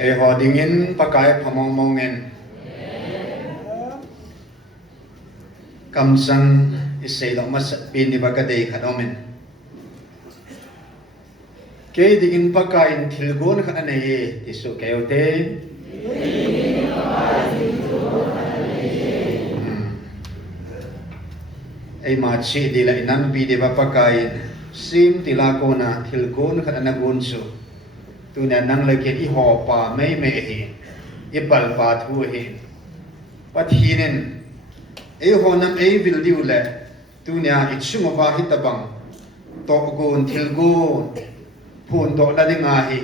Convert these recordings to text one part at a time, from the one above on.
e ho dingin pakai phamong mongen kamsang isei lo mas pin di bakadei khanomen ke dingin pakai thilgon khane e tisu keote ai ma chi di la inan pi de ba pakai sim tilako na thilgon khana gunsu tu na nang le ke I ho pa mai me hi I bal pa thu hi pathinen ai ho nam ai vil diu le tu nya I chungo ba hi tabang to gun thilgon phun do la dinga hi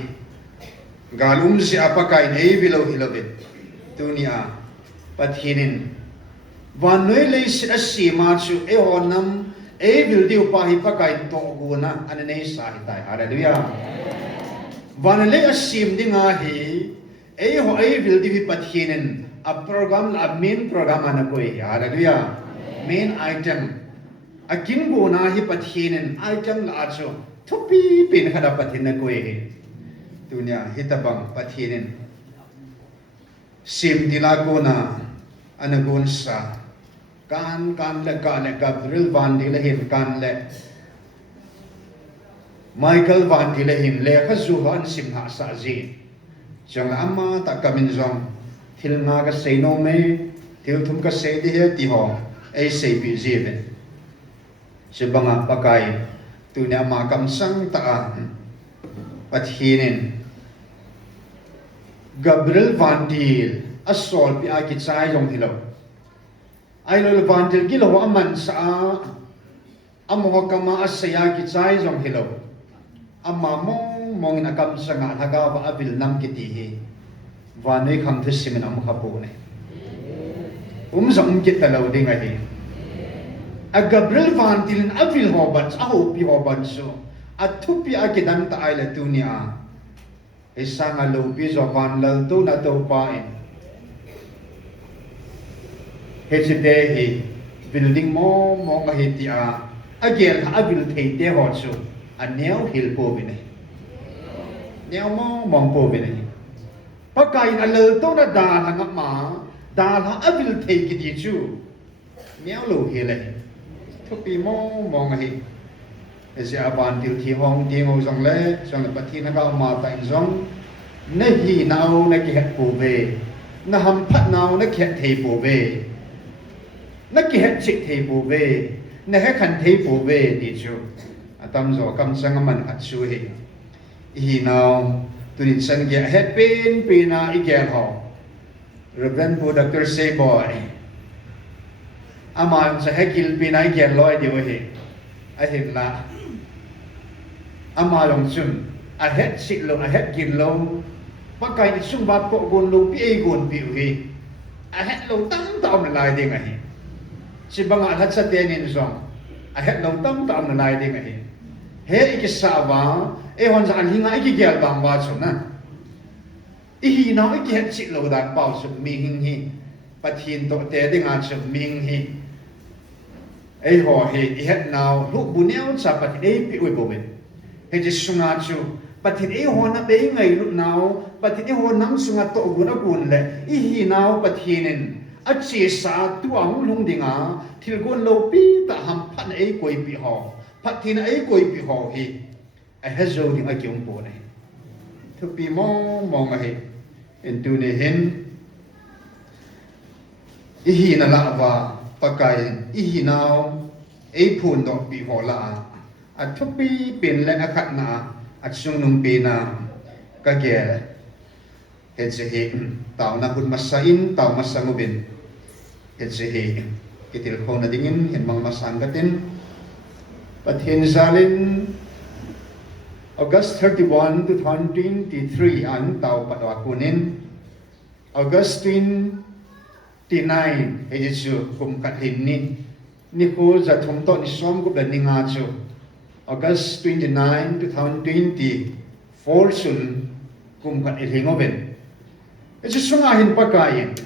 galum si apakai nei vilo hilobe tu nya pathinen van noi le si ma chu e ho nam e vil diu pa hi pakai to guna an nei sa hi tai hallelujah van le asim dinga hi e ho e vil diu pathinen a program la main program ana koi hallelujah main item akin guna hi pathinen item la chu thupi pin khada pathin koi hi dunia hitabang pathinen sim dilagona anagun sa kan le Gabriel van dile hin kan le Michael van dile hin le kha zu han sim ha sa ji chang amma ta kamin zong thil nga ka sei no me thil thum ka sei di he ti ho ai sei bi ji ve sibanga pakai tu ne ma kam sang ta pathinin Gabriel van dil asol pi a ki chai jong hilo ai lo van dil ki lo aman sa amo kama asaya ki chai jong hilo amma mong na kam sanga thaga ba abil nam ki ti hi vanei kham thu siminam khapu ne zong ki talo ding a hi a Gabriel van dil avil ho ban a ho pi ho ban so a thu pi a ki dan ta ai la tu ni a isang alo pi zo van lal tu na to pa in hechide hi building mo nga hi ti a again a bil thei te ho chu a neo hil po bi ne neo mo mong po bi ne pakai a lal to na da la nga ma da la a bil thei ki ti chu neo lo hi le thu pi mo nga hi ese aban til thi hong ti ngo jong le jong le pathi na ga ma ta jong na hi nau na ki het pu ve na ham phat nau na khet thei pu ve na ki het chik thei pu ve na he khan thei pu ve ti chu atam zo kam sang man at chu hi nau tunin san ge het pen na I ge ho Reverend Pu Dr. Say boy ama sa he kil pi na I ge loi di wo hi a hin la ama long chun a het sit lo a het gin lo pakai sung ba ko gon lo pi gon pi hi a het lo tam tam na lai ding a hi si banga that sa te nin song a het lo tam tam na lai ding a hi he ikisa ba e hon sa an hinga iki gel bang ba chu na I hi na iki het sit lo dan pau su mi hing hi pathin to te ding a chu ming hi ai ho he I het now lu bu neo sa pathin e pi ui bo ben he ji sunga chu pathin e ho na be ngai lu now pathin e ho nam sunga to gun a gun le I hi now pathinin a chi sa tu ang lung dinga thil gon lo pi ta ham phan e koi pi ho pathin e koi pi ho hi a he zo ding a kyung po ne thu pi mo nga he en tu ne hin I hi na la wa pakai I hi now e phun do pi ho la a thu pi pin le a khat na a chung nung pi na ka ge he che he taw na hun masain taw masangubin he che he kitil kho na dingin hen mang masang katin pathin zalin August 31 2023 an taw patwa kunin August 29 he chu kum kat hin ni ko za thum to ni som ko ben nga chu August 29 2024 sun kum kat hingoben e chu sunga hin pakai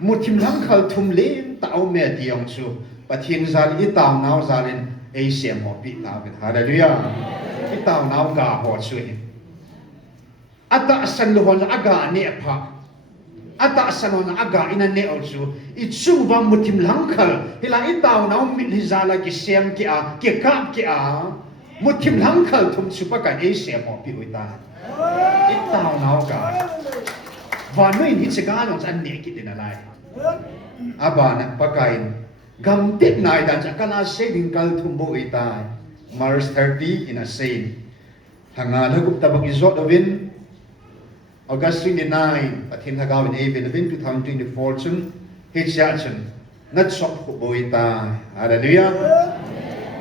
muthim lam khal thum le taw me tiang chu pathin zal I taw naw zalin e sem ho pi taw hallelujah I taw naw ga ho chu ata san lo hon aga ne pha ata san hon aga ina ne also I chung wa mutim langkhal hila I taw naw min hizala ki sem ki a ki kap ki a mutim langkhal thum supa ka e sem mo pi uita I taw naw ka wa noi ni chiga long an ne ki din alai abana pakain gam tip nai dan chakala saving kal thum bo ita March 30 in a saint hanga lagup tabag izot awin August 29 at hinagawin even awin 2024 chun hitya chun nat sok ko bo ita hallelujah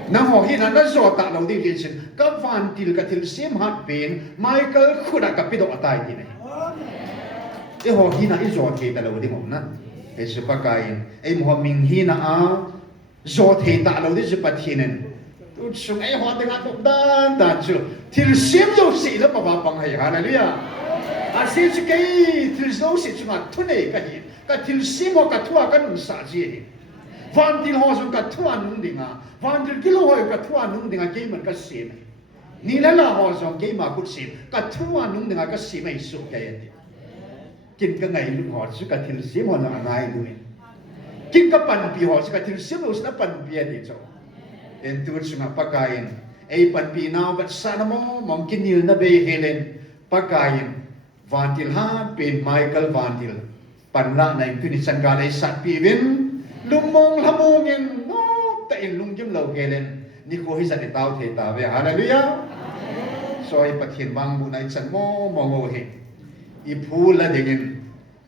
nang ho hina na zota lo di chin ka van til ka til sim hat pen Michael khuda ka pido atai ti nei e ho hina I zot ke ta lo di mom na e se pakain e mo ming hina a zot he ta lo di se pathinen tu chung e ho denga tok dan dan chu til sim yo si la pa ba pang hai hallelujah a si chu ke til zo si chu ma tu nei ka hi ka til sim ho ka thua ka nun sa ji van til ho so ka thua nun dinga van til kilo ho ka thua nun dinga ke man ka sim ni la la ho so ke ma ku sim ka thua nun dinga ka sim ai su ke ye kin ka ngai lu ho su ka til sim ho na ngai lu kin ka pan pi ho su ka til sim ho na pan pi di cho en tu chu ma pakain ei pan pi naw bat sanamo mong kin nil na be helen pakain van til ha pen Michael van til pan la nai tu ni san ga dai sat pi win lung mong hamongin no ta in lung jim lo helen ni ko hi sa ni taw the ta ve hallelujah so I pathin bang bu nai chan mo ngo he I phu la dingin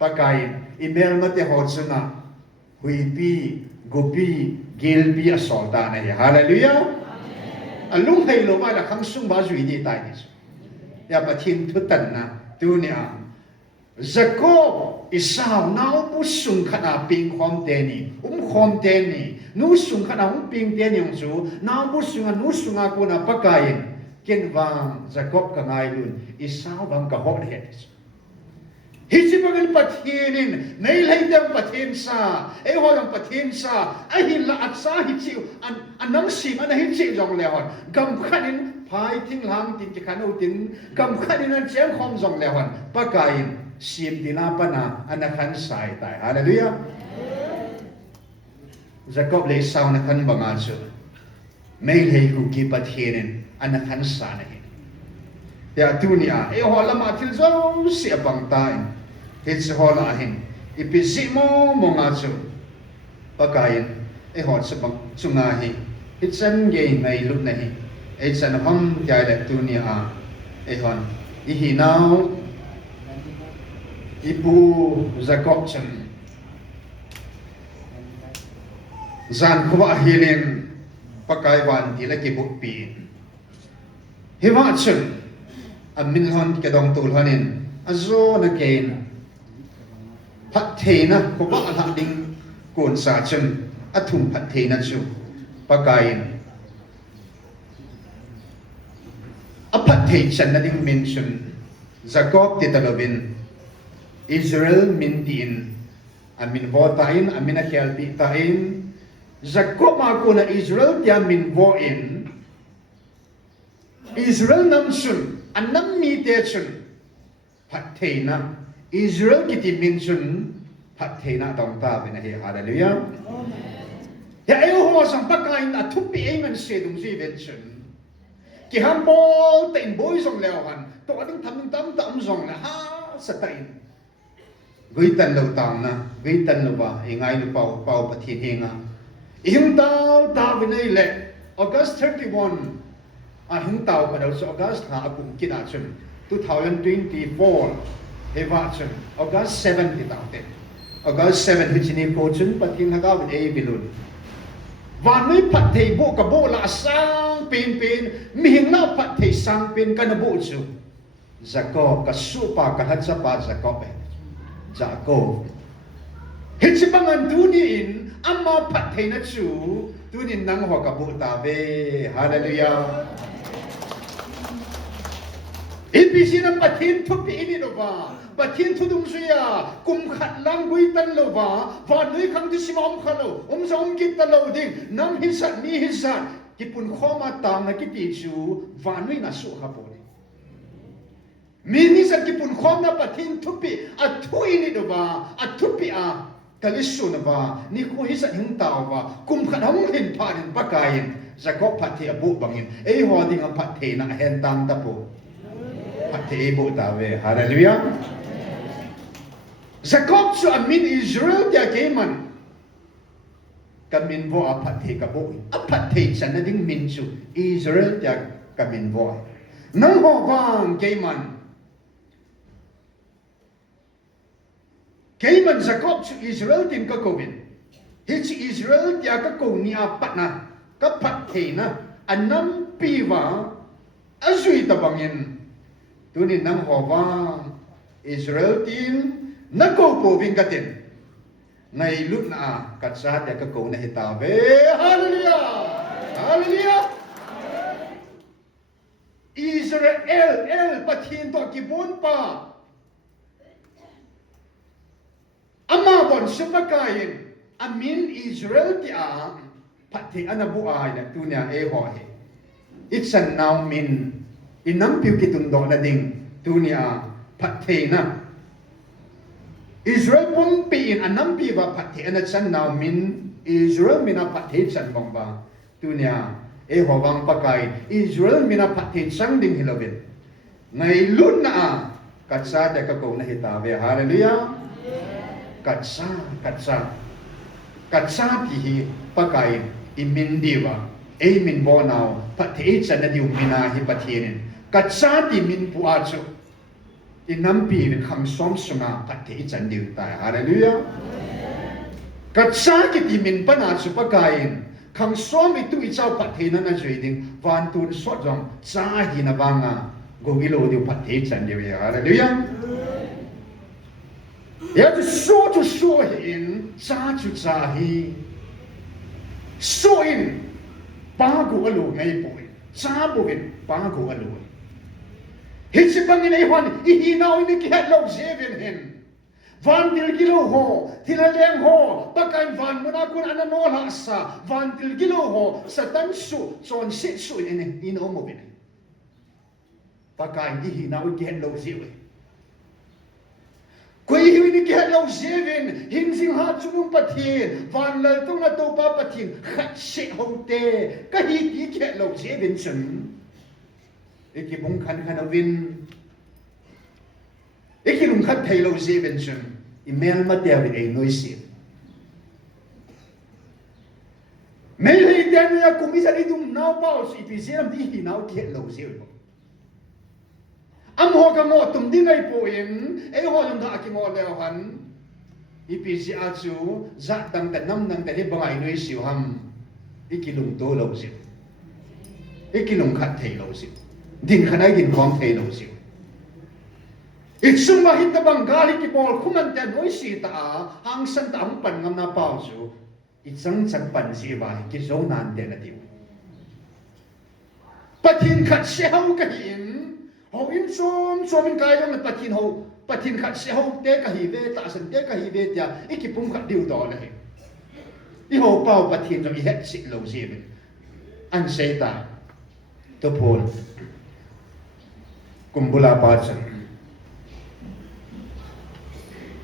pakain email ma te ho chuna hui pi gopi gel pi asol ta na hallelujah alung hai lo ma la khang sung ba zui ni tai ni ya pathin thu tan na tu ni a Jacob Esau now bu sung khana ping khom te ni khom te ni nu sung khana ping te ni chu now bu sung nu sunga ko na pakain ken wang Jacob ka ngai lun Esau bang ka hot he Hisipagal pathinin nei leidam pathin sa e holam pathin sa ahin la atsa hichi anam sim ana hichi jong lehon gam khanin phai thing lang tin ki khanu tin gam khanin an cheng khom jong lehon pakain sim dina pana ana khan sai tai hallelujah Jacob le sau na khan banga chu nei lei ku ki pathinin ana khan sa na hi ya tunia e holam atil zo si apang tai It's hola hin ipisimo monga chu pakain e hot sabang chungahi it's an gay mai lut nahi it's an hom ya le tunia e hon I hinau ipu Jacob chen zan khwa hilin pakai wan ti la ki buk pi hiwa chen amin hon ke dong tul hanin azo na gain Pat thei na ko ba la ding kon sa chen athum pat thei na chu pakain a pat thei chan na ding mention Jacob ti talovin Israel min din amin votain amin a khel pi tain Jacob ma ko na Israel dia min vo in Israel nam sun anam mi te chun pat thei na Israel kiti minsun pat thena dong ta bena he hallelujah ya ayo ho sang pakain a thupi amen se dum si vention ki ham bol ten boy song lewan to ading tham tam tam song na ha sa tain gui tan lo tam na gui tan lo ba ingai lu pau pau pathin henga ihung tao ta bena le August 31 a hung tao pa daw sa August ha akum kina chun 2024 Hevachun August 7 ditaute August 7 hichini pochun patin hagaw e bilun vanui pathei bo ka bo la sang pin mihing na pathei sang pin kana bo chu Jacob ka supa ka hatsa pa Jacob hichibangan dunin amma pathei na chu dunin nang ho ka bo ta be hallelujah Ibisi na pathin thupi ini lo ba pathin thudum suya kum khat lang gui tan lo ba vanui khang ti simam khalo sa git ta lo ding nam hisat mi hisat kipun khoma tam na kiti chu vanui na su ha bo Mini sa kipun khom na patin thupi at thui ni doba at thupi a kalisu na ba ni ko hisa hing tao ba kum khat hong hin phanin pakain zakop phathi abu bangin ei hoding a phathe na hen tam ta po phathe bu ta ve hallelujah zakop su amin Israel dia keman kamin vo a phathe ka bo a phathe chan na ding min su Israel dia kamin vo nang ho wang keman Cayman Jacob su Israel tin ka kovin. Hichi Israel dia ka ko ni apat na ka pathe na anam piwa azui tabangin. Tunin nang hova Israel tin na ko po vingatin. Ngai lut na katsa dia ka ko na hitabe. Hallelujah. Hallelujah. Israel el pathin to kibun pa. Ama bon supakain amin Israel ti a pati anabu ay na tunya e hohe it's a now min inam piu kitundo na ding tunya pati na Israel pun piin anam pi ba pati ana chan now min Israel mina pati chan bang ba tunya e howang pakai Israel mina pati chang ding hilobin ngai lun na katsa de ka ko na hitabe hallelujah katsa tihi pakai imin diwa e min bonau pathe chan na diu mina hi pathinin katsa ti min puachu inampi ni kham som suma pathe chan diu ta hallelujah katsa ki ti min pana chu pakai kham som itu i chau pathe na na joiding van tun so jong cha hi na banga gogilo diu pathe chan diu hallelujah ya to so in cha chu cha hi so in pa go alu ngai po cha bo in pa go alu hi chi bang nei hon hi nau ni ki hat lo jeven hin van til kilo ho thilaleng ho pakan van mona kun ana no la sa van til kilo ho satan su chon se su in o mo bin pakan hi nau ki hat lo jeven Koi hiwi ni kihat lau zevin, hing sing ha chumung pathin, van lal tung na tau pa pathin, khat se hong te, kahi ti kihat lau zevin chun. Iki bung khan win, iki lung khat thai lau zevin chun, email ma te awi ay noisir. May hei tiyan niya kumisa ni tung nao pao si ipisinam di hinaw kihat lau zevin. Am ho ka mo tum din ai po in e ho yung da ki mo lewan ipisi achu za dang ta nam nang ta he bangai noi siu ham ikilung to lo siu ikilung khat thei lo siu din khanai din khom thei lo siu itsum ma hit ta bangali ki pol khuman ta noi si ta hang san ta ang pan ngam na pau chu itsang chang pan si ba ki zo nan te na tiu pathin khat se hau ka hin ho in som in kai dong pathin ho pathin khat se ho te ka hi ve ta san te ka hi ve tia ikipum khat diu do na he I ho pau pathin jong I het sit lo si ben an se ta to pol kumbula pa chan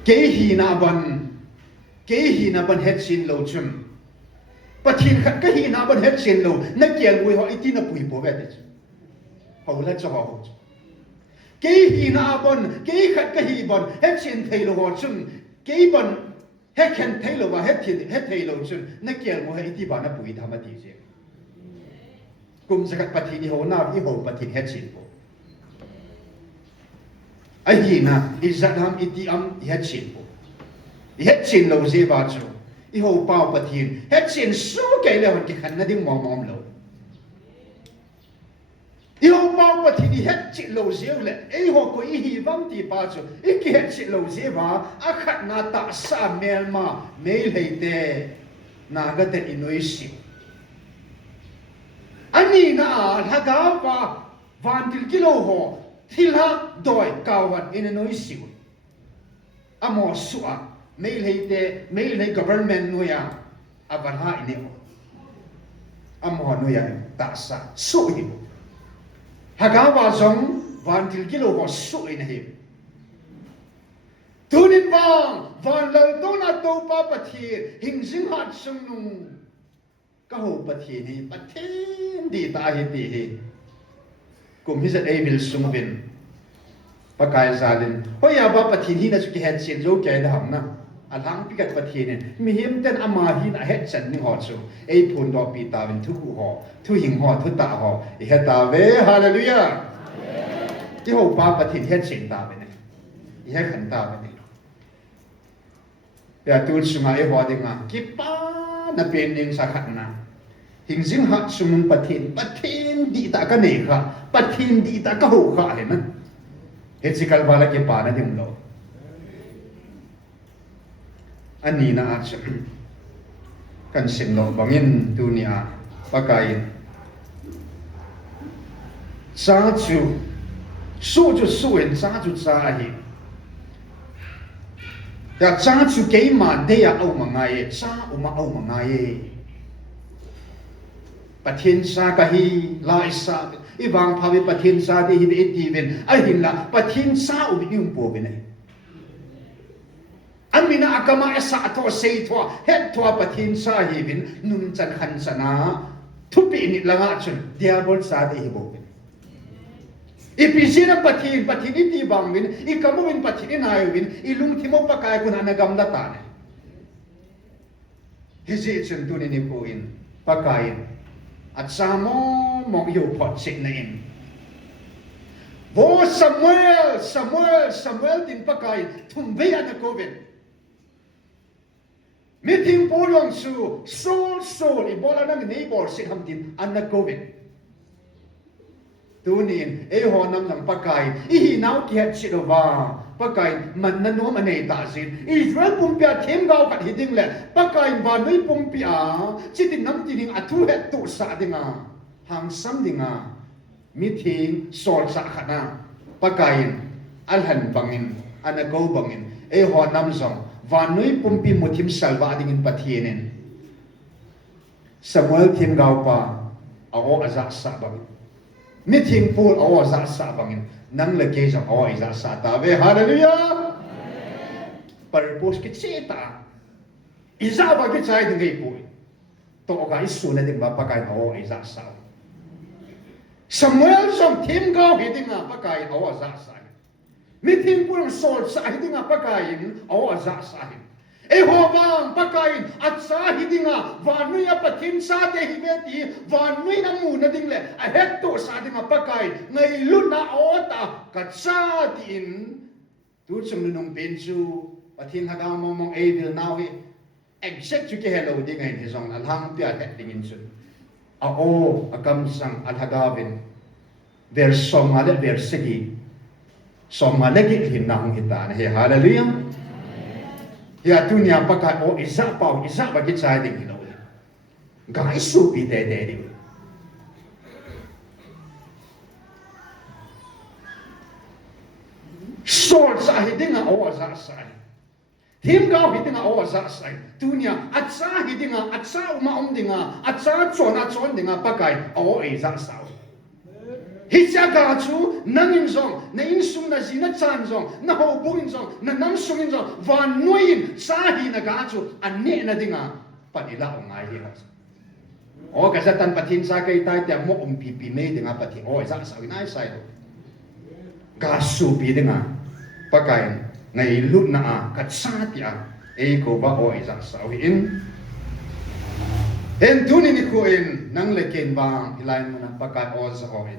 ke hi na ban het sin lo chum pathin khat ka hi na ban het sin lo na kian wi ho iti na pui po ve te ho la cho ho ke hi na bon ke khat ka hi bon het sin thei lo ho chun ke bon het khen thei lo wa het thei lo chun na kian mo he ti ba na pui tha ma ti je kum zakat pati ni ho na I ho pati het sin po ai hi na I zat ham iti am het sin po het sin lo je ba chu I ho pau pati het sin su ke le hon ki khan na ding mom lo I ho pau pati ni het chit lo je le ai ho ko I hi bam ti pa chu I ki het chit lo je ba a khat na ta sa mel ma mel hei te na ga te inoi si ani na haga pa van til kilo ho thilha doi kawan in inoi si amo su'a mail hei government nuya abarha ine amo nuya ta sa su'i haga wa zong van til kilo ho su in hi tunin van lal to na to pa pathi hing jing hat sung nu ka ho pathi ni pathin di ta hi ti hi kum hi zat ai bil sung bin pakai zalin hoya ba pathi hi na chu ki het sin zo ke da ham na alang pikat pathi ni mi him ten ama hi na het chan ni ho chu ei phun do pi ta bin thu ho thu hing ho thu ta ho i het ta ve hallelujahที่หกปาปฏิเทศสิ่งตาไปเนี่ยยี่ขันตาไปเนี่ยแต่ตูนสุมาเอวอดิงากิปานาเป็นดิงสักขันนะหิงซิงหักสมุนปฏินดีตากันเนค่ะปฏินดีตาก็หูค่ะเห็นไหมเฮจิกัลบาลกิปานะดิมโลอันนี้นะอาจจะกันสิ่งโลบางอินดูนี่อ่ะปากายซาจูสู้就สู้เห็นจ้าจุจ้าหิแต่จ้าจุเกี่ยมาเดียเอามาไงจ้าเอามาไงปะเทนซากะฮีลายซาอีบางพาวิปะเทนซาที่ฮิบิทีเวนไอหินละปะเทนซาอุบิยุมโปเวนอันมีนาอากามาเอสาทัวเซทัวเฮ็ดทัวปะเทนซาฮิบินนุนจันขันสนาทุปีนิละงาจุนเดียบอลซาที่ฮิโบเวนIpisina patin iti bangwin, ikamuwin patin inayawin, ilung timo pakaya ko na nagamdatan. Hisi itsuntunin ni Puin, pakain, at samo mong yupot signain. Bo Samuel din pakain, tumbiya na COVID. Miting pulong Saul, ibola ng neighbor sikham din ang nag-COVID. Tunin, ho nam ng pagkain, ihinaw kihat siloba, pagkain, man nano manay tasin, Israel pumpia timgaw kat hiding le, pagkain ba noy pumpia, sitin nam tining atuhet to sa dinga, hangsam dinga, meeting, sol sa kana, pagkain, alhan bangin, anagaw bangin, ho nam zong, va noy pumpi mo tim salva dingin patienin. Samuel timgaw pa, ako azak sa bangin. Meeting pool awa za sa bangin nang lagay sa awa iza sa tabi hallelujah purpose kit sita iza ba kit sa iding po to ka isu na din ba pagkain awa iza sa Samuel som team go hiding nga pagkain awa za sa meeting pool Saul sa hiding nga pagkain awa za sa Ehovang pagkain at sa hindi nga vanoy apatin sa dehibeti vanoy na muna dingle ahet to sa ating pagkain ngayon na ota kat sa atin tutsong nunong bensu patin hagamo mong evil nawi exact yung hello di ngayon isang alhang piyakat dingin sun ako akamsang alhagawin verso nga versigi so malagit hinahong hitaan hallelujah ya dunia pakai o isa bagi saya ding hilo gai supi de di sol sa hidinga o sa sai him gao hidinga o sa sai dunia at sa hidinga at sa umaom dinga at sa chon dinga pakai o isa sa Hitsa gachu nangin zong na insum na zina chan zong na hobungin zong na namsungin zong van noyin sahi na gachu anne na dinga panila o ngai hi o kasatan patin sa kay tay te mo pipi me dinga pati o isa sa winay sai do gasu pi dinga pakain ngai lut na kat sa tia e ko ba o isa sa win en tunin ni ko en nang leken bang ilain mo na pakai o sa o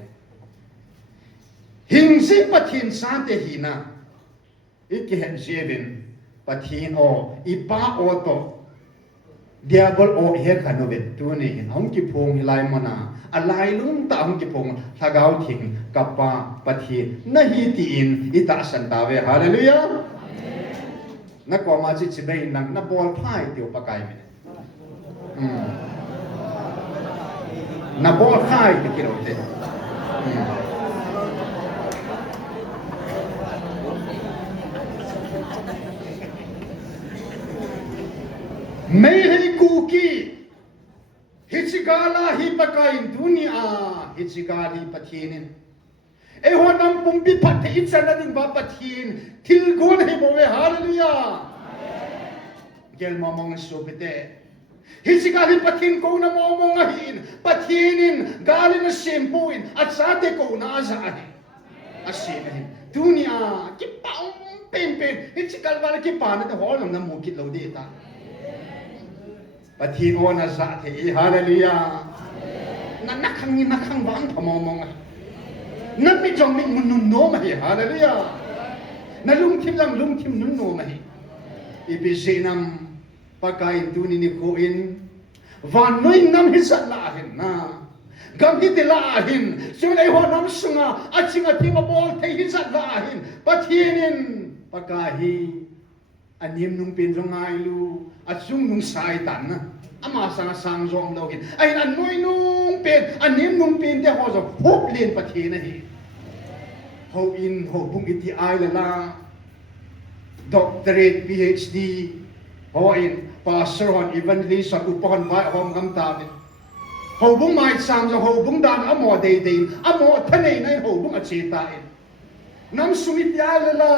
Hingsi patin sa tehina ikihen jevin patin o ipa oto diabol o he kanobet tuni hong kipong hilay mo na alay lung ta hong kipong tagaw ting kapa patin nahitiin itaasan tawe hallelujah nakwa majit si bay nang nabol pay tiyo pakay min nabol pay tikirote May kuki hitsigala hi pakain dunia hitsigala hi patinin e ho nam pum pi phat the ichana ding ba pathin thil gon he bo hallelujah gel momong so bete hisikali pathin ko na momong ahin pathinin galin simpuin at sate ko na asahin asin dunia ki paum pen hisikal wala ki pana de holong na mukit lo de ta pathin ona sa the hallelujah na nakang bang pamomong nan mi jong mi mun no ma hi hallelujah na lung tim nun no ma hi ibisinam pagkain tunin ni koin van noi nam hisat lahin na gam hi lahin sunai ho nam sunga achinga tima bol te hisat lahin pathinin pagkahi anim nung pin rongai lu achung nung sai tan na ama sang zong login ai an noi nung pen anim nung pin te ho zo hop len pathina hi ho in ho bung iti ai la doctorate PhD ho in pastor hon evangelist sa upon vai hom gam ta ho bung mai sam zo ho bung dan amo de amo thane nai ho bung a che ta in nam sumit ya la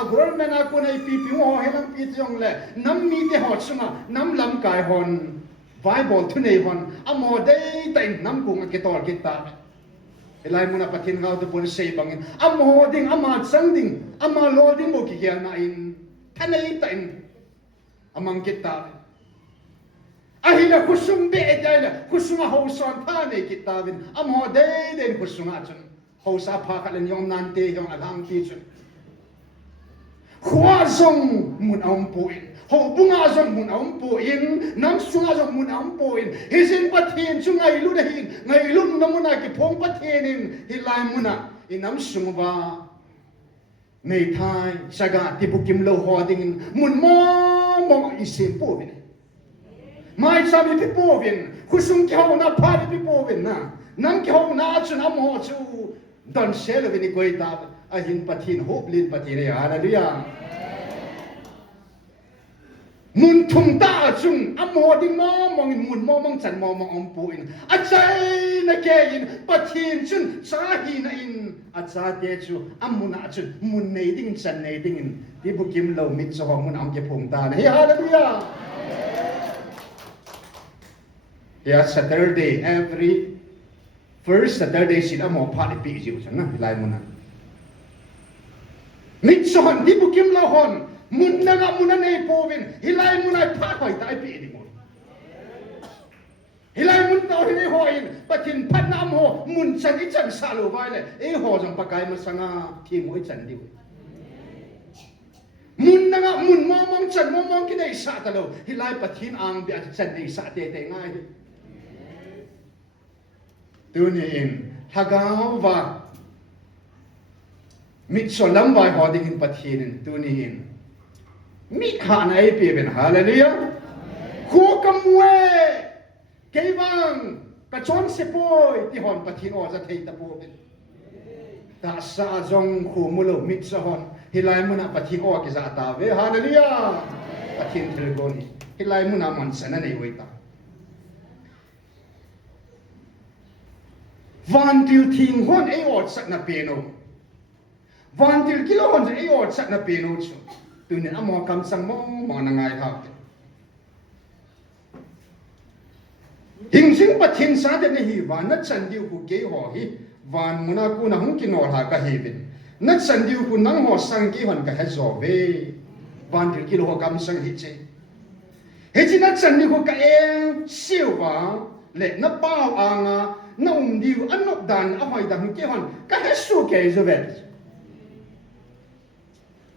agor mena ko nai pi ho helam pi jong le nam mi te ho chunga nam lam kai hon bible thune hon amo de tai nam kung a ke tor ke ta elai muna pathin ngau de pon sei bangin amo ding ama chang ding ama lo ding mo ki ya na in thane ta in amang kita ahila kusum be ejala kusuma hausan thane kitabin amho de den kusuma chun hausa pha kalen yom nan te yom alang ti chun khwa zong mun am puin ho bunga zong mun am puin nam sunga zong mun am puin hisin pathin chu ngai lu de hin ngai lu namuna ki phong pathinin hilai muna inam sungba nei thai saga tibukim lo ho ding mun mong isim povin mai sami pi povin kusum kyo na pari pi povin na nam kyo na chun am ho chu don selo vini koi da ahin pathin hop lin pathin hallelujah mun thum ta chung am ho ding mong mun mong chan mong om puin achai na ke in pathin chun sa hi na in acha te chu amuna chun mun nei ding chan nei ding in ti bukim lo mit so mun am ke phum ta na hallelujah yeah Saturday every first Saturday sin amo pha pi ji chu na lai muna mit so han ti bukim lo hon mun na nga muna nei povin hilai muna pha khoi tai pi di mo hilai mun to hi hoin pathin phat nam ho mun chan I chan sa lo vai le e ho jong pakai ma sanga thi moi chan di mun na nga mun mong chan mong ki dei sa ta lo hilai pathin ang bi chan dei sa te te ngai tu ni in hagaw wa mit so lam vai ho ding in pathin tu ni in mi khana ai pe ben hallelujah ko kamwe cái vang cái chốn se poi ti hon pathin o za thei ta po ben ta sa jong khu mulo mit sa hon hilai muna pathin o ki za ta ve hallelujah pathin thil goni hilai muna man sana nei wei ta van til thing hon e o sat na pe no van til kilo hon e o sat na pe no chu tu ne amo kam sang mo na ngai tha hình sinh pathin sa de ne hi wa na chan diu ku ke ho hi van muna ku na hung ki no ha ka hi bin na chan diu ku nang ho sang ki hon ka ha zo ve van dir ki lo kam sang hi che he chi na chan diu ku ka eng siu wa le na pao anga na diu an nok dan a hoi dang ke hon ka ha su ke zo ve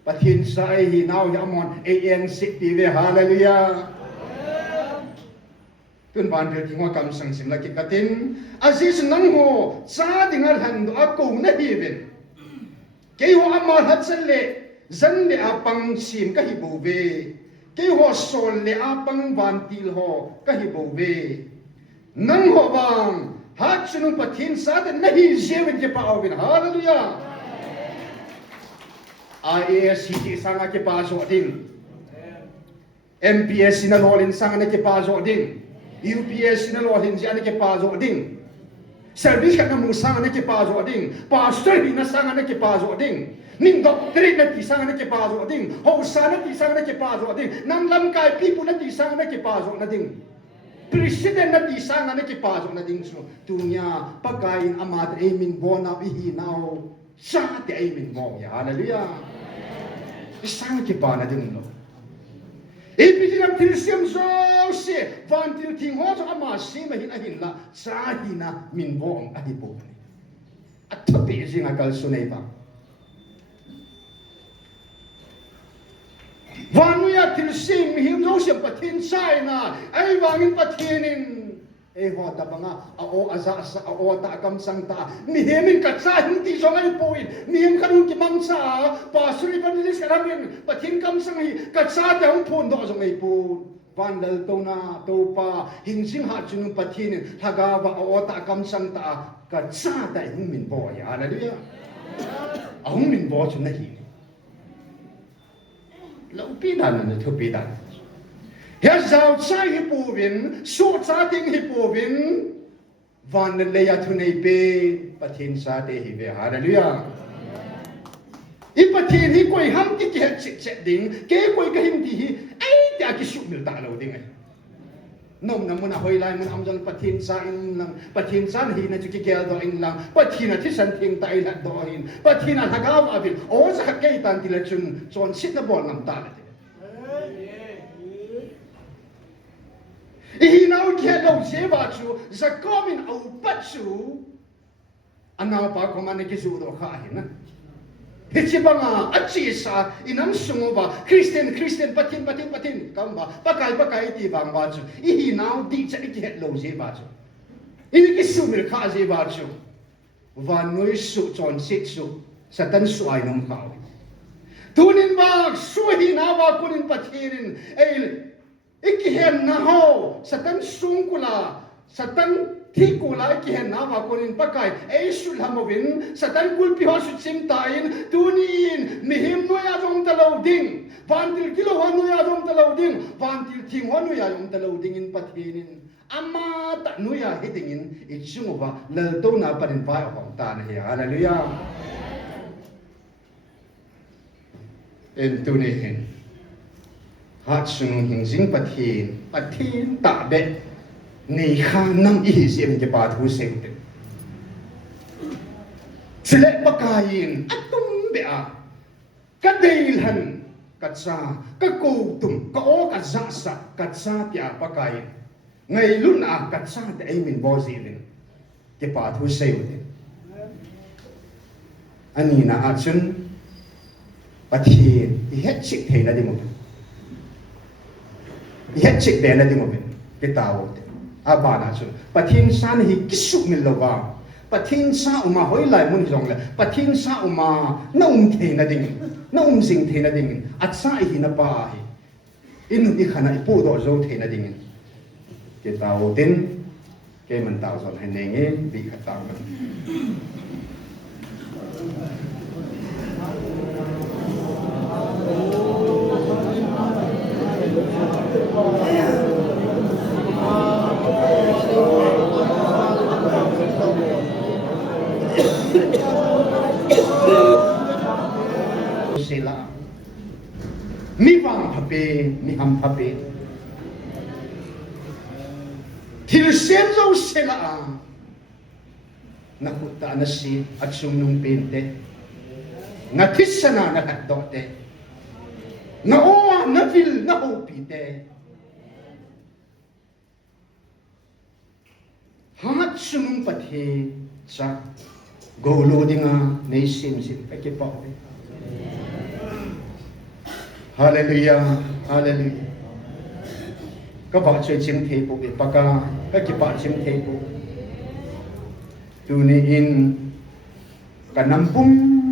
pathin sa hi now ya mon a eng sik ti ve hallelujah tun ban dir thi ngwa kam sang sim la ki katin aziz nang ho cha dingal han do a ko na hi ben ke ho amal hat chan le zan le apang sim ka hi bo ve ke ho sol le apang ban til ho ka hi bo ve nang ho bang hat chunu pathin sa de nahi jewen ke pa ovin hallelujah IAS hi sanga ke pa so ding MPS na lolin sanga ke pa so ding UPS na lo hin siya ke pa zo ding service ka na mo sang na ki pa zo ding pastor hi na sang na ki pa zo ding ning doctorate na ti sang na ki pa zo ding ho sa na ti sang na ki pa zo ding nang lam kai people na ti sang na ki pa zo na ding president na ti sang na ki pa zo na ding so tunya pagkain amat amin bona ihi now sa ti amin mo ya hallelujah sang ki pa na ding no Ipitinam tilsiam so se van til ting ho so ama si ma hin a hin la sa hina min bong a hi po at tapi singa kal sunay ba vanuya tilsim him so se patin sai na ai wangin patinin ho ta banga a o aza sa a o ta kam sang ta mi hemin ka sa hindi so ngai poin mi hem kanun ki mang sa pa suri panilis karamin patin kam sang hi ka sa ta hung phun do so ngai pu vandal to na to pa hinsing ha chun patin haga ba o ta kam sang ta ka sa ta hung min bo ya hallelujah a hung min bo chun na hi lo pi dan na thu pi dan Her zau tsai hi povin, so tsa ting hi povin, van leya tunay pe, patin sa te hi ve, hallelujah. I patin hi koi ham ti ki het ding, ke koi ka him ti hi, ay ti aki syuk mil ta lo ding ay. Nom na muna hoy lai mun amjang patin sa in lang, patin sa hi na chuki kaya do in lang, patin na tisan ting ta ilat do hin, patin na hagaw abin, o sa kakay tan tila chun, chon sit na bon ng talat. Ihinaw kaya daw siya ba chu, sa komin au patsu, anaw pa ko man ikisudo kahin na. Hitsi ba nga, at siya inang sungo ba, Christian, patin, kamba, bakay, iti bang ba chu, ihinaw di siya ikihet daw siya ba chu. Inikisumil ka siya ba chu, vanoy su, chon sit su, sa tan su ay nung kaw. Tunin ba, suhin awa kunin patirin, ikihen na ho sa tan sungkula sa tan tikula ikihen na wa kunin pakay ay sulhamowin sa tan kulpi ho simtain tunin mihim no ya dong talaw ding vantil kilo no ya dong talaw ding vantil ting no ya dong talaw dingin patinin ama ta no ya hidingin itsungo ba lalto na panin pa ho ta na ya hallelujah en tunihin hat sung hing jing patin ta be ni kha nam i sim ke pa thu sem te sile pakayin atum be a ka deil han ka cha ka ko tum ka o ka za sa ka cha pya pakayin ngai lun a ka cha te ai min bo zilin ke pa thu sem te ani na a chun patin i het chik the na di mo yet chik de na di mo ben pitaw te abana chu pathin san hi kisuk mil lo ba pathin sa uma hoi lai mun jong le pathin sa uma na the na ding na sing the na ding at sa hi na pa hi in i khana i pu do zo the na ding ke taw tin ke man taw zon hai ne nge bi kha taw kan sila mi wang phape mi ham phape thil sem zo sila na kuta na si at sumnung pinte na tisana na katdote na oa na vil na opite hat sumung pathe sa golo dinga nei sim ke pa hallelujah hallelujah ka ba choi chim the po pa ka ki pa chim the po tu ni in kanam pum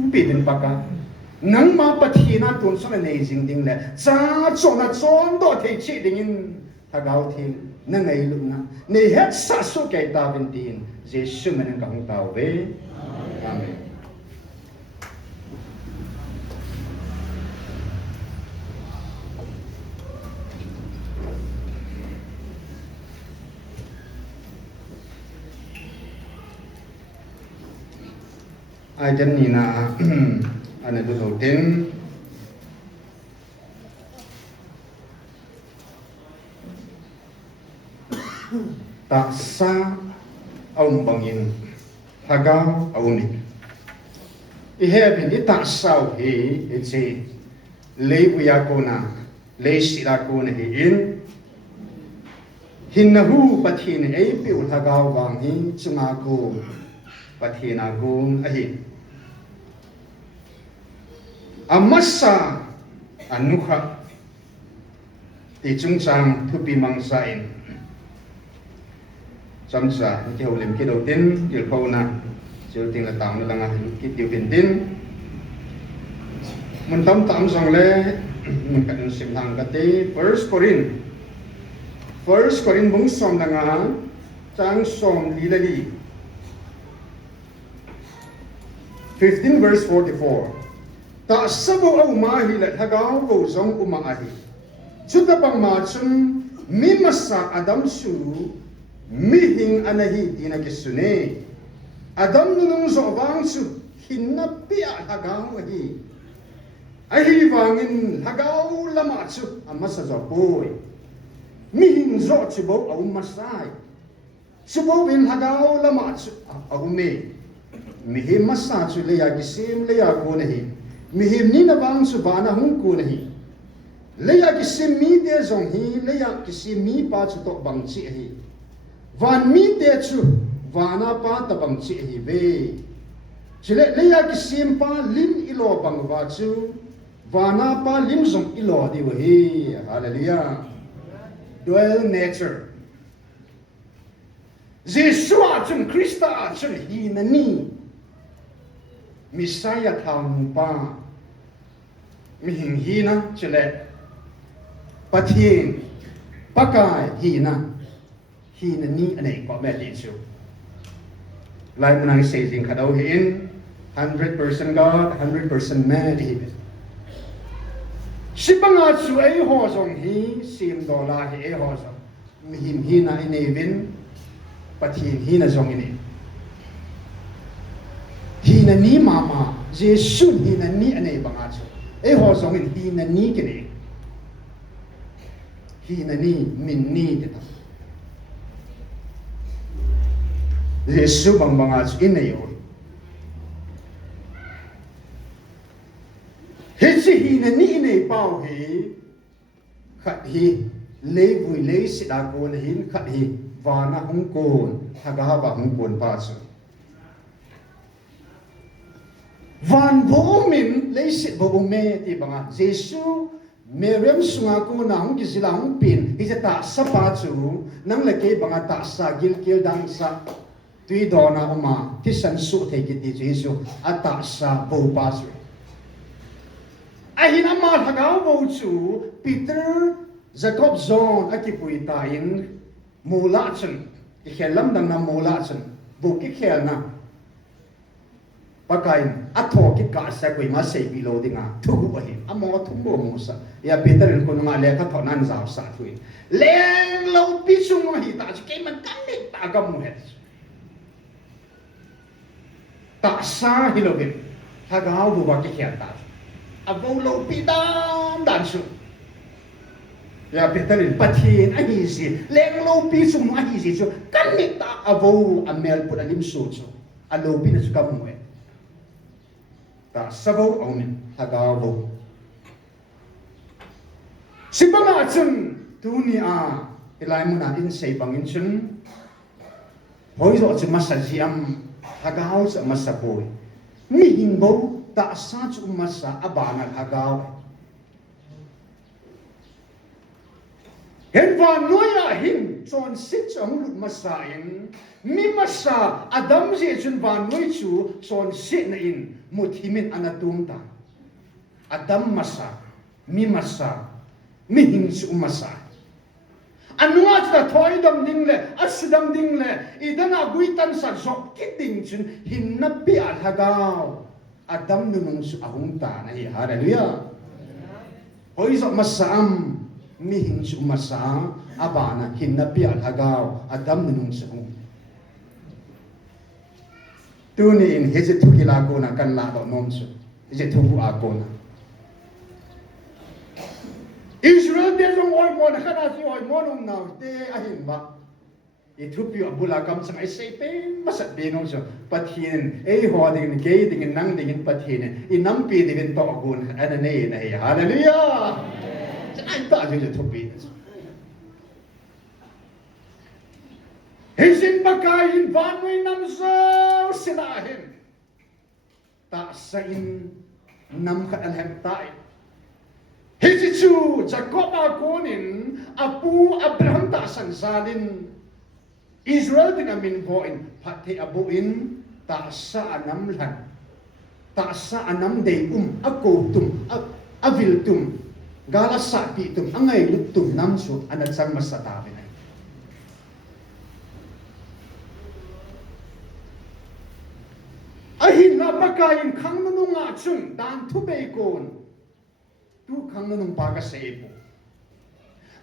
pi din pa ka nang ma pathi na tun so nei jing ding le cha cho na chon do the chi ding in ta gao thi na ngai lu na nei het sa so kai ta bin tin jesu men ka hong tao ve amen ai chân nhìn là anh này đầu tiên ta sa ông bằng in hagao ông nị ihe bin ita sao hi ichi lebuya kona le sila kona hi in hinnahu pathin ei piu hagao wang hi chunga ko pathina gun ahi amasa anukha ti chung chang thupi mangsa in chamsa ki holim ki do tin il phona chil ting la tam la nga ki tiu tin tin mun tam jong le mun kan sim hang ka te first Corin bung som la nga chang som li la li 15 verse 44 ta sabo au ma hi la thagao go zong uma a hi chuta bang ma chun mi masa adam su mi hing anahi tina kisune adam nung zo wang su hinna pia hagao hi ahi wangin hagao lama chu amasa zo boy mi hing zo chibo au masai chibo bin hagao lama chu au me mi hi masa chu le ya kisim le ya ko nahi mi hi ni na wang su bana hung ko nahi le ya kisim mi de zong hi le ya kisim mi pa chu to bang chi hi van mi te chu vana pa tabang chi hi ve chile le ya kisim pa lim ilo bang wa chu vana pa lim zong ilo di wa hi hallelujah dual nature Yeshua chun Krista chun hi na ni Messiah thang pa mi hing hi na chile pathin pakai hi na ni anei ko me li chu lai munang sei jing khadau hi in 100% God 100% man hi sibanga chu ai ho zong hi sim do la hi ai ho zong mi him hi na inei vin pathin hi na zong ini hi na ni mama jesu hi na ni anei banga chu ai ho zong in hi na ni ke ni hi na ni min ni de ta Yesu bang banga chu in nei oi hi chi hi na ni nei pau hi khat hi le vui le sida ko na hin khat hi vana hung kon haga ba hung kon pa chu van bo min le sit bo me ti banga Jesu Meriam sunga ko na hung kisila hung pin ta sa pa chu nang le ke banga ta sa gil dang sa tui dona uma ti san su the ki ti Jesu ata sa bo pa chu ahin ama hagao bo chu Peter Jacob John akipui ta in mula chen ki khelam dang na mula chen bo ki khel na pakai atho ki ka sa koi ma sei bi lo dinga thu ba hi amo thum bo mo sa ya Peter in ko nga le ka thonan zaw sa thui leng lo pi chu mo hi ta ke man kan ni ta ga mu he ta sa hi lo bin hagao bo ba ki khel ta avo lo pi dan su ya Peter pathin a hi si leng lo pi chu ma hi si chu kan ni ta avo amel pun alim su chu a lo pi na chu ka mu he ta sabo aumin hagabo sibanga chun tunia ilai muna in sei bangin chun hoi zo chu masajiam hagao sa masapoi mi hingbo ta sa chu masa abana hagao hen van noya hin chon sit chong lut masain mi masa adam je chun van noi chu chon sit na in muthimin anatum ta adam masa mi hing chu masa anua ta thoi dam ding le asidam ding le idana guitan sa jok kiting chun hin na pi al hagao adam nung su ahung ta na hi hallelujah hoi zo masam mi hing chu masa abana hin na pi al hagao adam nung su tu ni in he je thu ki la ko na kan la do nom chu je thu a ko na Israel de jong oi mo na kana si oi mo nong na te a hin ba Ethiopia bula kam sang ai sei pe masat be no so pathin ei ho ding ke ding nang ding pathin in nam pi ding to gun ana nei na ya hallelujah ai ta je thu pi Hisin bakayin vanui nam so silahin ta sa in nam khat an hem tai Hisichu Jacob akonin apu Abraham ta san salin Israel din amin voin pati abuin ta sa anam lan ta sa anam de akotum aviltum gala sa pitum angay lutum namsu anatsang masatabi na ahin na pagkain kang nununga chun dan tubay kon tu kang nunung baga sa ipo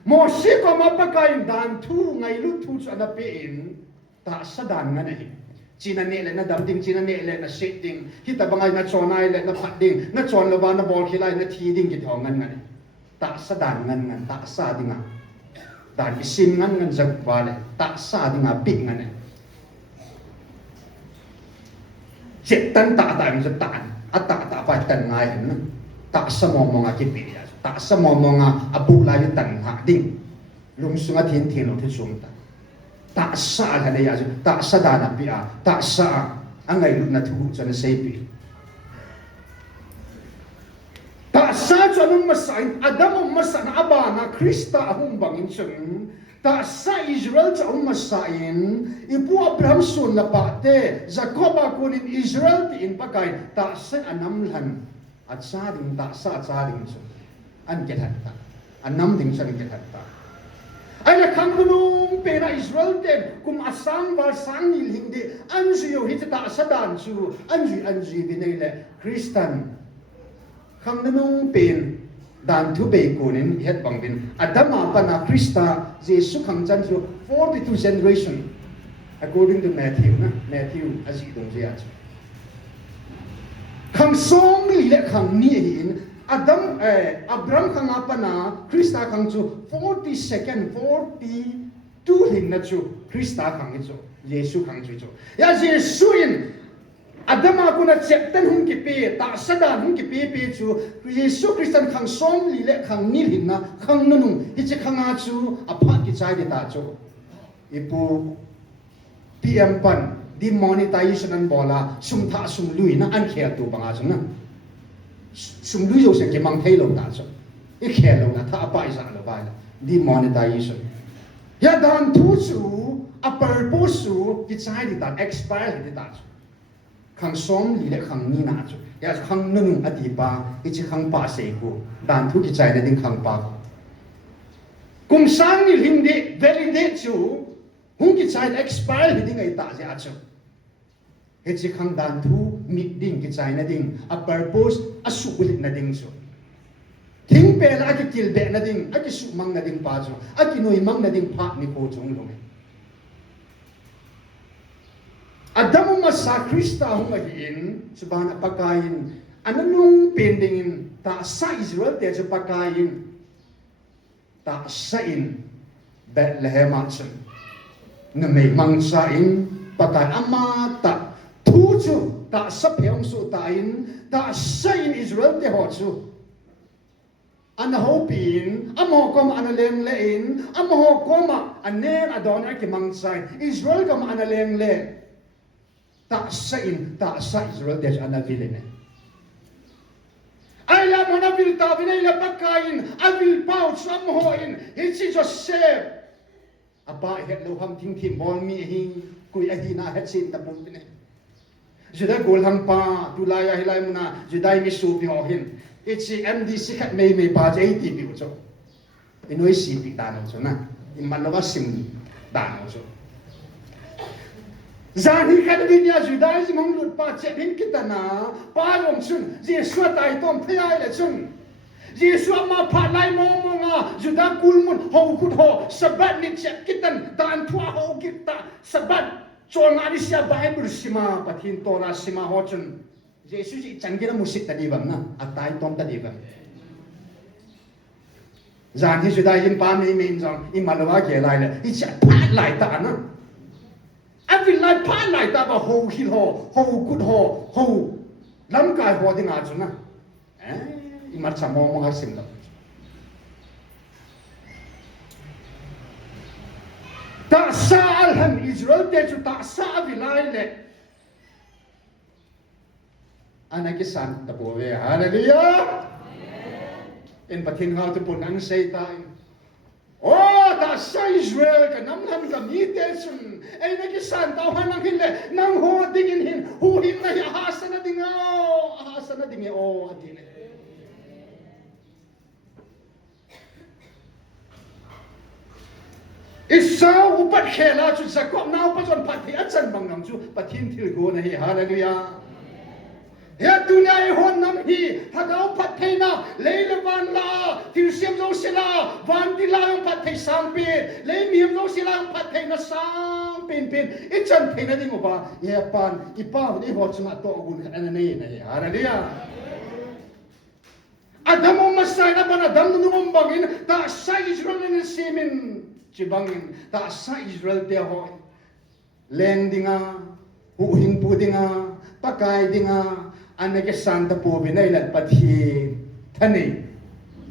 Mo si ko mapakain dan tu ngay lutu sa napiin ta sa dan nga nahin. Chinanele na damding chinanele na sitting kita bangay na chonay na patding na chon lo ba na bol kilay na tiding githongan nga ta sa dan nga ta sa di nga dan isim nga jagbale ta sa di nga pi nga ne. Setan ta ta ang setan at ta pa tan nga hin ta sa mo mga kipiya. Ta sa mo mga abula yung tanha ding lungsunga tin lo ti sumta ta sa ka ya ta sa dana pia ta sa angay na tu sa na sepi ta sa nung masain adam masa na aba na Krista ahong bangin sun ta sa Israel sa masain ipu Abraham sun na pate Jacob akunin Israel ti in pagay ta sa anamlan at sa ding ta sa ding sun an kithata anam ding sang kithata ay nakang nung pera Israel ten kum asang bar sang hindi anju hitata sadan su anju binele Kristan kang nung pen dan tu be kunin het bangbin adama pa na Krista Jesu kang jan su 42 generation according to Matthew azidong siya kang song le kang nihin Abraham kang apa na Krista kang chu 42 hin na chu Krista kang chu Yesu kang chu ya Yesu in Adam ako na chepten hung kipi ta sadan hung kipi chu Yesu Kristan kang som lile kang nilhin na kang nunung hichi kang chu apa ki chai de ta chu ipu PM pan demonetization an bola sumtha sumlui na an khia tu banga chu na sumlui yo se ke mang thei lo ta chu I khia lo na tha pa isa lo ba demonetization ya dan tu chu a purpose chu ki chai de ta expire de ta chu kang som li le kang ni na chu ya kang nung ati pa ichi kang pa se ko dan thu ki chai de ding kang pa kum sang ni hindi validate chu hung ki chai expire ding ai ta ja chu ichi kang dan thu mi ding ki chai na ding a purpose a su ulit na ding chu thing pe la ki kil be na ding a ki su mang na ding pa chu a ki noi mang na ding pa ni ko chung long Adam masa Krista hong ahin subhan apakain ananong pendingin ta sa Israel te sa pakain ta sa in Bethlehem atsun na may mangsain patay ama ta tuju ta sa piyong sutain ta sa in Israel te hotsu anahopin amokom analeng lein amokoma anen adonai ki mangsain Israel kam analeng le ta sa Israel des anavilene aya mona vil ta vinay la pagkain avil pau samhoin hitsi Joseph apa het lo ham ting tim bol mi hi kui ahina het sin ta pum ne juda gol ham pa tulaya hilai muna judai mi su pi hohin itsi MDC khat me pa jai ti bi cho inoi si pi ta no cho na imanawa sim da no cho Zani kan vinya Judaism hong lut pa che hin kitana pa long sun Jesu tai tom phai le sun Jesu ma pha lai mo mo nga Juda kulmun ho khut ho sabat ni che kitan dan thua ho kita sabat chọn anh đi Bible sima pathin Torah sima ho chun Jesus chỉ chẳng cái musik tadi bang na atai tom tadi bang giang hi sudah im pa mi min jong im malawa ke lai le i cha pa lai ta na a vil lai pa lai ta ba ho hi ho kut ho lam kai ho ding a chun na i mar cha mo ha sim la ta sa alham Israel te chu ta sa vil lai le anak kisan tapo ve hallelujah in pathin hau te pun ang sei ta oh ta sa Israel ka nam ka mi te sun ai na kisan ta hanang hin le nang ho dingin hin hu hin na hasana dinge o adine Isau upat khela chu sakop nau pa jon pathi achan bang nam chu pathin thil go na hi hallelujah ya dunia e hon nam hi hagau pathei na leile van la til siam zo sila van ti la yong pathei sang pe le miam zo sila yong pathei na sang pin I chan phe na ding ba ye pan I pa ni ho chunga to gun ana nei na hi hallelujah Adam masai na bana dam nu mom bangin ta sa Israel ni simin Chibangin ta sa Israel te ho leng dinga hu hing pu dinga pakai dinga anake santa po binay lat pathi thani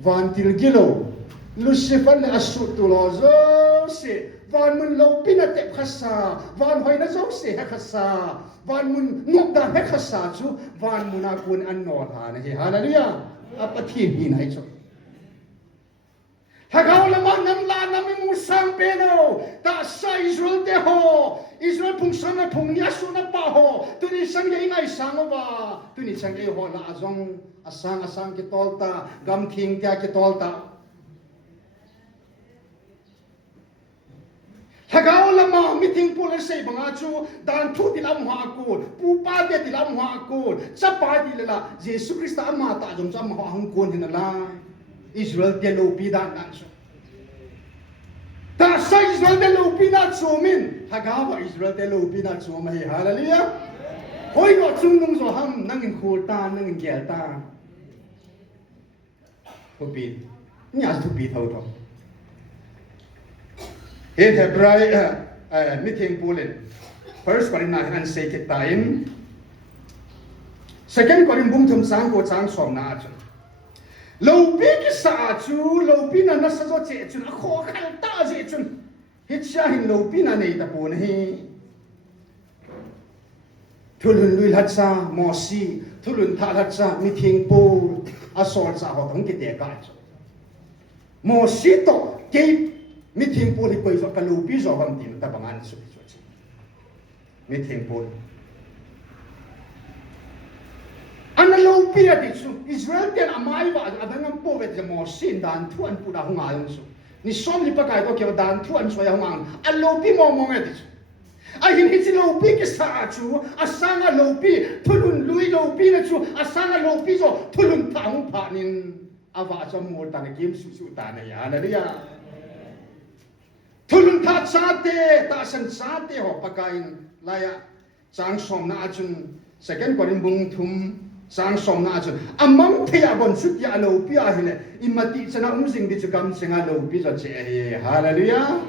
vantil gilo Lucifer le asutulo zo se van mun lo pinate khasa van hoina zo se khasa van mun nokda khasa chu van munakun annor ha na hi hallelujah apathi hi nai chu Hagau lama nam la nam mu sang peno ta sa Israel te ho Israel pung sang na pung nya su na pa ho tu ni sang ye ngai sang ba tu ni sang ye ho la azong asang ki tolta gam thing tia ki tolta Hagau lama meeting pula sei banga chu dan thu ti lam ha ko pu pa de ti lam ha ko cha pa di la Jesus Christ ama ta jom cham ha hung kon hin la Israel te lo pi dan nan so ta sa Israel te lo pi na so min hagawa Israel te lo pi na so mai hallelujah hoi no chung nung so ham nang in khul ta nang in gel ta thu pi nya thu pi thau tho he Hebrai meeting pulin first Corinthians han say ke time second Corinthians thum sang ko chang som na chu lâu bi cái sa chú lâu bi na sa zo che chun a kho khal ta je chun hit sha hin lâu bi na nei ta pon hi thulun lui hat sa mo si thulun tha hat sa mi thing po a sol sa ho thong ki te ka chu mo si to ke mi thing po li koi zo ka lâu bi zo ham tin ta bangan su chi mi thing po Ana lo pia di su Israel ten amai ba adangam po vet mo sin dan thuan pu da hunga yung su ni som li pakai ko ke dan thuan so ya hunga a lo pi mo mo nge di su a hin hi lo pi ke sa chu asanga lo pi thulun lui lo pi na chu asanga lo pi zo thulun ta hung pha nin ava cho mo ta na kim su ta na ya na ya thulun tha cha te ta san sa te ho pakai la ya chang som na chun second Corinthians thum sang som na chu amang thea bon su ya lo pi a hile imati chana umsing di chu kam singa lo pi zo che hallelujah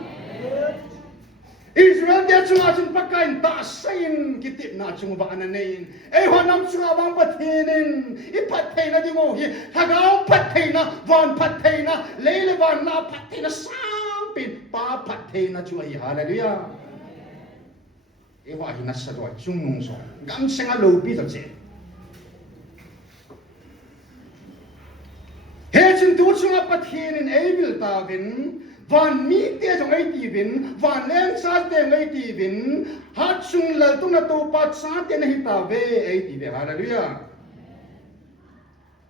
Israel dia chunga chun pakain ta sain kitip na chung ba ananein e ho nam chunga bang pathinin I pathei na dingo hi hagau pathei na van pathei na leile van na pathei na sang pin pa pathei na chu hi hallelujah e ho hi na sa do chung nung so gam singa lo pi zo che Hechin tu chunga pathin in evil tavin van mi te jong ai ti vin van leng sa te ngai ti vin hat chung lal tu na to pat sa te na hi ta ve ai ti ve hallelujah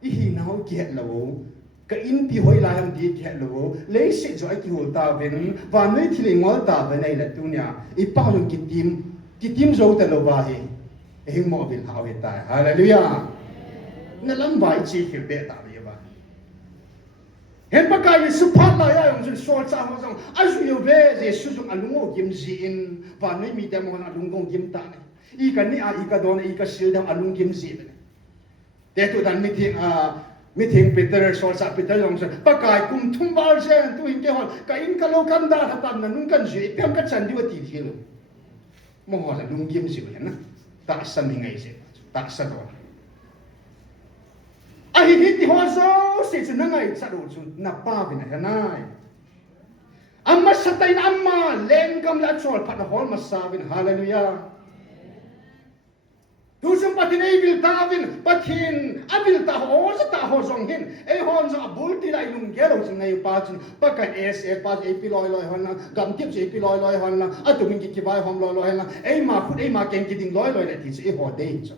I hi nau ke lo ka in pi hoi la ham ti ke lo le se jo ai ki hol ta vin van nei thi le ngol ta ve nei la tu nya I pa jong ki tim zo ta lo ba hi e mo vil hau he ta hallelujah na lam bai chi hi be ta Hen pakai supat la ya yang sun sol cha ho jong asu yo be je su jong alungo gim ji in van nei mi dem ho alungo gim ta ne I kan ni a I ka don I ka sil dam alung gim ji ne te tu dan meeting Peter sol sa Peter jong sun pakai kum thum bal sen tu in ke hon ka in ka lo kan da ta tan na nun kan ji pem ka chan di wa ti thi lo mo ho la lung gim ji ne na ta san ni ngai se ta sa do ai hiti ho so se chu na ngai cha ro chu na pa bin ha nai amma satain amma len kam la chol phat hol ma sa bin hallelujah tu sum patin ei bil ta bin pathin abil ta ho zong hin ei hon zo abul ti lai lung ge ro chung nei pa chu pa ka es pa ei pi loi hon na gam tip ei pi loi hon na atu min ki bai hom loi na ei ma khut ei ma ken ki ding loi le ti ei ho dei chu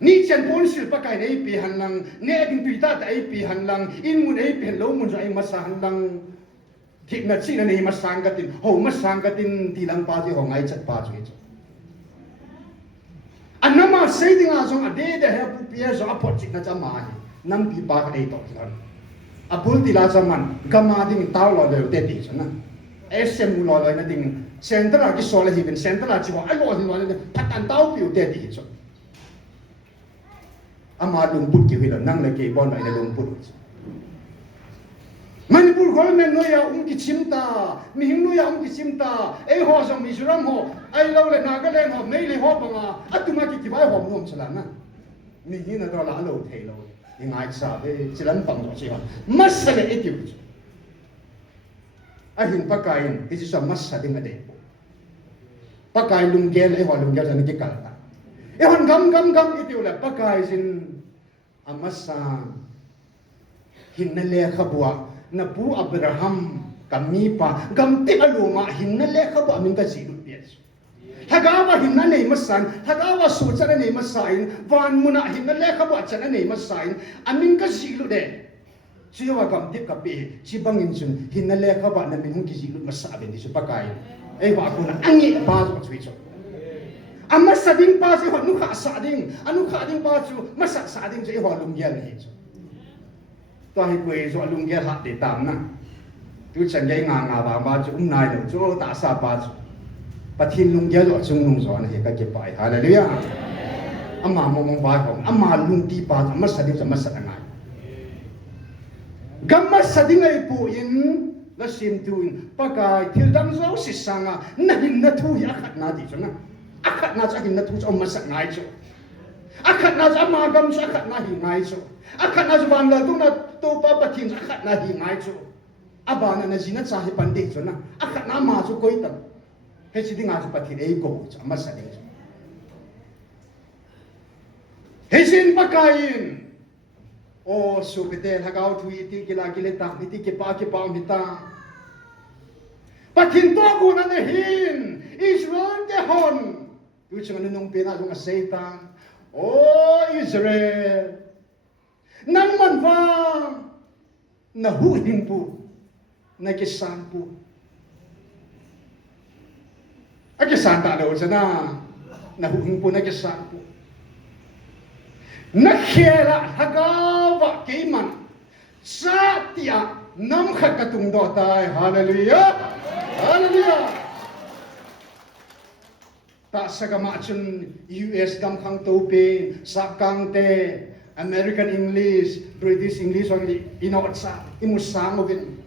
ni chen pon sil pa kai nei pi han lang ne ding tui ta ai pi han lang in mun ei pen lo mun ai ma sa han lang thik na chi na nei ma sang ka tin ho ma sang ka tin ti lang pa ji ho ngai chat pa chu anama sei ding a jong a de de he pu pi zo a pot chik na cha ma ni nam pi pa ka dei to lan a bul ti la cha man gama ding taw lo le te ti chana esem mu lo na ding central ki so le hi ben central chi ho a lo le patan taw pi te ti chu ama lung put ki hila nang le ke bon bai le lung put manipur government no ya ki chimta mi hing no ya ki chimta ei ho so mizoram ho ai lo le nagaland ho nei le ho panga atuma ki bai ho nom chala na mi hi na do la lo thei lo ni ngai sa be chilan pang do chi ho masale etiu a hin pakain ki sa masa ding ade pakai lung gel ei ho lung gel ni ki kal ehon gam itu le pakai sin amasa hinna le khabwa na pu Abraham kami pa gam ti aluma hinna le khabwa min ka si du pies hagawa hinna nei masan hagawa su chana nei masain van muna hinna le khabwa chana nei masain amin ka si lu de siwa gam ti ka pe si bangin sun hinna le khabwa na min hun ki si lu masaben di su pakai ei wa ko na angi pa zo chui cho amma sading pa si ho nu kha sading anu kha ding pa chu masak sading je ho lung gel ni chu to hi kwe zo lung gel ha de tam na tu chan gai nga ba chu nai lo chu ta sa pa chu pathin lung gel lo chung lung zo na he ka ke pai hallelujah amma mo mong ba ho amma lung ti pa amma sading sa masak ngai gamma sading ai pu in la sim tuin pakai thil dang zo si sanga na hin na thu ya khat na di chu na akhat na cha hin na thu cho masak ngai chu akhat na cha ma gam cha akhat na hi ngai chu akhat na ban la tu na to pa pathin akhat na hi ngai chu abana na jina cha hi pande chu na akhat na ma chu koi tam he chi ding a chu pathin ei ko cha masak ding chu he sin pakain o su bete hagau thu iti kila kile ta iti ke pa mi ta pathin to ko na hin Israel ke hon tu chang nung pena jong Satan o Israel nang man va na hu hing pu na ke san pu a ke san ta lo chana na hu hing pu na ke san pu na khela hagawa ke man sa tia nam khat ka tung do tai hallelujah hallelujah ta sagama chun US dam khang to pe sa kang te American English British English only inotsa imusang ovin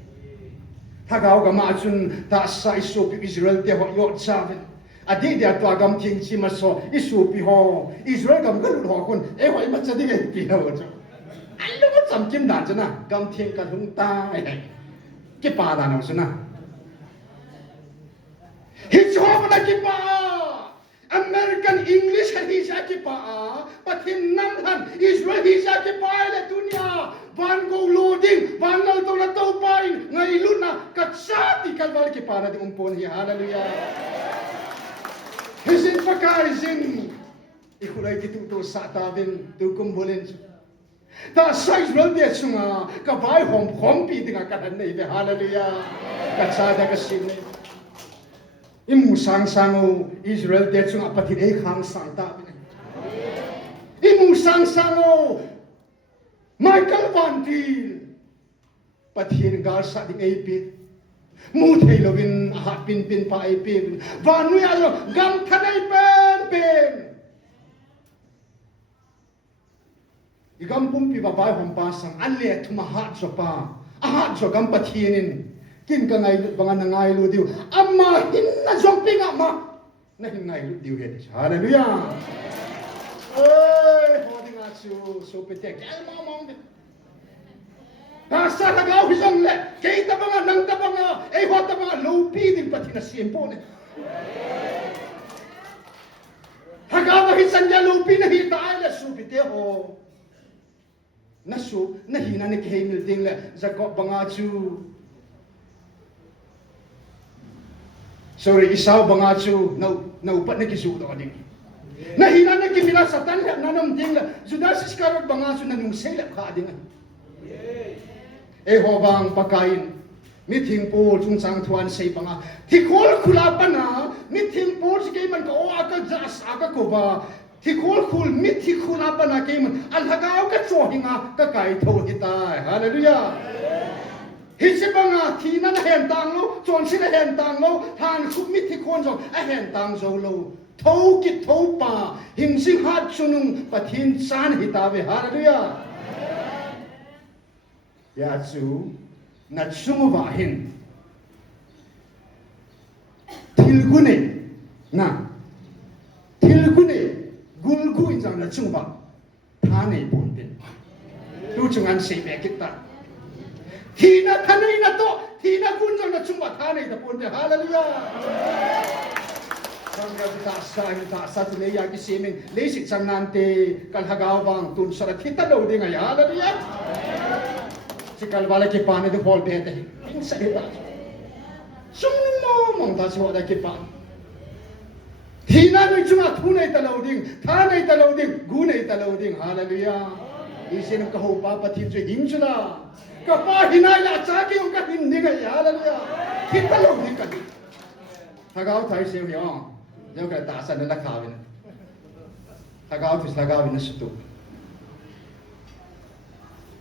thagau gama chun ta sa isu Israel te ho yot sa vin adi dia to agam thing chi maso isu pi ho Israel gam galu ho kon e hoi ma chadi ge pi ho cho allu ma cham kim dan chana gam thing ka lung ta ke pa da no chana hi cho ma ki pa American English kan hisa ki pa pathin nam han Israel hisa ki pa le dunia van go loading van lo to na to pain ngai luna katsati kalwal ki pa na di umpon hi hallelujah hisin pakaisin ikulay ki tu sa tabin tu kumbolin ta sa Israel de sunga ka bai hom pi dinga kadan nei be hallelujah katsada ka sin imu sang sango Israel de chung apathi ei khang sang ta imu sang sango Michael Van Til Pathian gar sa ding AP mu thei lovin hat pin pa AP van nu ya lo gam thanai pen igam pumpi babai hom pasang alle thuma hat so pa hat so gam Pathianin kin ka ngai bangan ngai lu diu amma hin na jong pinga ma na hin ngai lu diu he hallelujah oi holding asu so petek elma mong Pasal agak hisong le, kita banga nang tabanga, hot banga lupi din pati na siyempo ne. Hagawa hisan ya lupi na hita ay la supite ho. Nasu nahina ni kahimil ding le, zakop banga chu. Sorry, isaw banga chu, naupat na kisu do ding. Nahina na kimila satan ya nanam ding le, Judas Iscariot banga chu nanung selap ka ding. Ehobang pakain meeting pool chung sang tuan sei banga tikol khulapan na meeting pool si man ko aka jas aka ko ba tikol khul mithi khulapan na ke man alhagaw ka chohinga ka kai tho hita hallelujah hisi banga thina na hen tang lo chon si na hen tang lo han khu mithi khon jong a hen tang zo lo tho ki tho pa hing sing hat chunung pathin san hita ve hallelujah ya chu na chumuwahin tilgune gulgu injang na chumuwa thane bonten tu chungan sebe kita thina thanai na to thina gunjang na chumuwa thane da bonte hallelujah Sangya ta sa tule ya ki semeng lesik sangnante kal hagaw bang tun sara kita lo dinga ya hallelujah Sikal wala ki paane de bol bete hin sa ita summo mong ta so da ki pan hina no chuma thunai ta loading thanai ta loading gunai ta loading hallelujah isin ka ho pa pathi je hing chula ka pa hinai la cha ki ka hin diga hallelujah kita loading ka hagaw thai se yo yo ka ta sa na la khawin hagaw this lagawin na sutu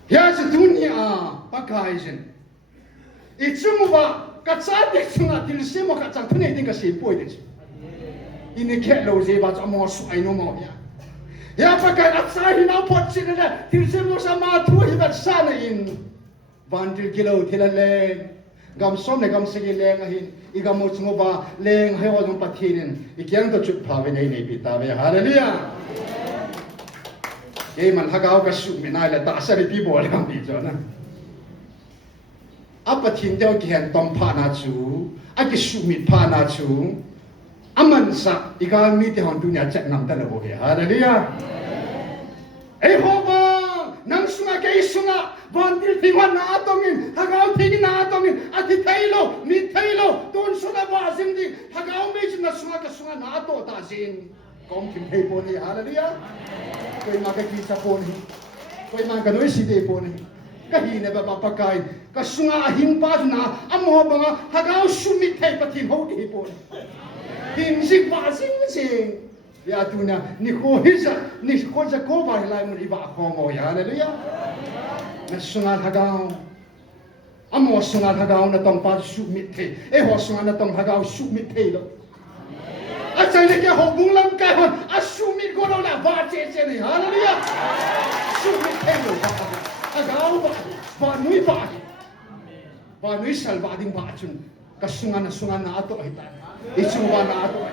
Ya se dunia pakaisen. Itsumu ba katsate sunga tilsimo katsang tunai dinga sipoi des. Ini ket lo je ba mo su ai no mo ya. Ya pakai atsai na pot sine na tilsimo sama tu hibat sana in. Bantil kilo tilale gam som ne gam sigi leng hin igam mo sungo ba leng he wa dum pathinin ikyang to chup phawe nei nei pitawe hallelujah. Man hagaw ka su minay la ta sa ri bol kam di jona apa thin deu ki han tom pha na chu a ki su mi pha na chu aman sa iga mi te hon dunya chat nam ta la bo he hallelujah Ehova nang sunga ke sunga bandil thiwa na tongin hagaw thing na tongin ati thailo mi thailo ton sunga ba sim di hagaw me na sunga ka sunga na to ta sin kom kim he bo ni hallelujah Koi maga kita pon hi koi maga noi si de pon hi kahi ne ba pakai ka sunga hin pa na amo banga hagaw sumit thai pathin ho hi pon hin sing pa sing ya tuna ni ko hisa ni ko za ko ba lai mu ba ko mo ya hallelujah na sunga hagaw amo sunga hagaw na tong pa sumit thai ho sunga na tong hagaw sumit thai lo Asal ni kaya hubung lam kaya asumit ko na ba che ni hallelujah sumit hello agaw ba nui salvading ba chun kasungan na ato hita isuwa na ato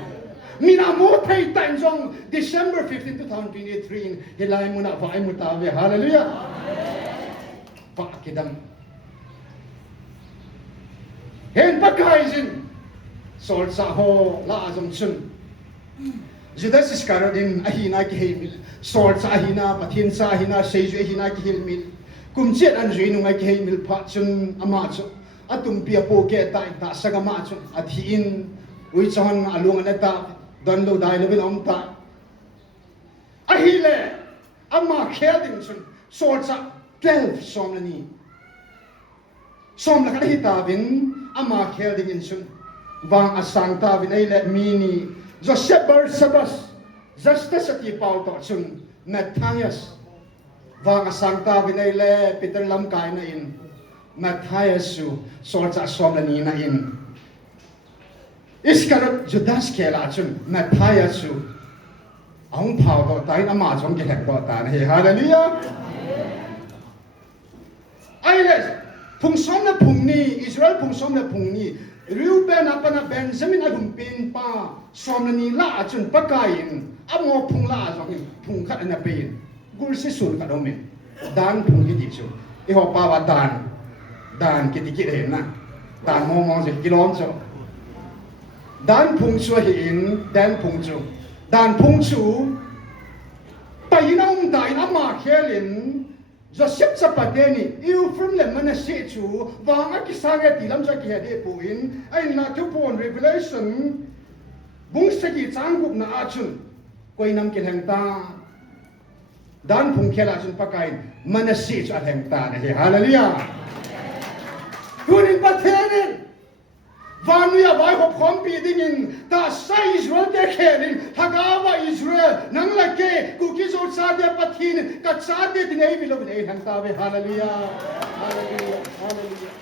mina mo thai tan jong December 15 2023 hilay mo na vai mo tawe hallelujah pa kidam hen pagkaisin sol sa ho la azam chun Judas Iscariot din ahina ki himil sol sa ahina pathin sa ahina seju ahina ki himil kumchet an jui nungai ki himil pha chun ama chu atum pia po ke ta ta sagama chu athin ui chon alung an ta dan lo dai lo bin om ta ahile ama kheding chun sol sa 12 somnani som la ka hita bin ama kheding in chun Bang asang ta vinay let mini Joseph Barsabas Justus at ipaw to chun Matthias vang sang ta vinay le Peter lam kai na in Matthias sol cha som la ni na in Iscariot Judas kela chun Matthias ông phao to tai na ma chong ke hek to ta he hallelujah ai le phung som na phung ni Israel phung som na phung ni Reuben apana Benjamin agum pin pa som na ni la chun pakain amo phung la jong phung khat na pin gul se sul ka dome dan phung ki di chu e ho pa wa dan ki ti ki he na dan mo mo se kilom chu dan phung chu hi in dan phung chu dan phung chu pai na dai na ma khelin Joseph sapateni you from le mana se chu wanga ki sanga ti lam ja ki hade puin ai na tu pon revelation bung se ki changgup na achun koi nam ki hang ta dan phung khela chun pakai mana se chu hang ta ne hallelujah kunin pathenin vanuya vai ho khom pi dingin ta sa Israel te khelin thagawa Israel nang lake ku ki zo sa de pathin ka cha de dinei bi lo nei hang ta ve hallelujah hallelujah hallelujah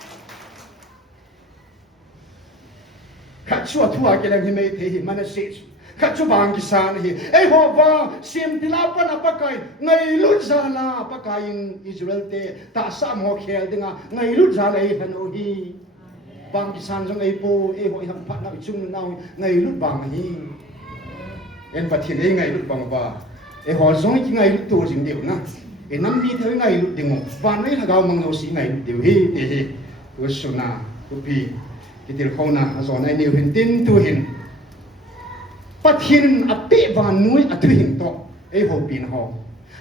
khat chu thua ke lang hi mei the hi mana se khat chu bang ki san hi ei ho wa sim tila pa na pakai ngai lut za la pakai Israel te ta sa mo khel dinga ngai lut za lai hano hi bang kisan jong ei po e hoi ham phat na chung nau ngai lut bang hi en pathin ei ngai lut bang ba e ho jong ki ngai lut to jing deu na e nam mi thai ngai lut dingo van nei thagao mang no si ngai lut deu hi te hi tu suna tu pi ki til khona azo nai niu hin tin tu hin pathin a pe van nui a tu hin to e ho pin ho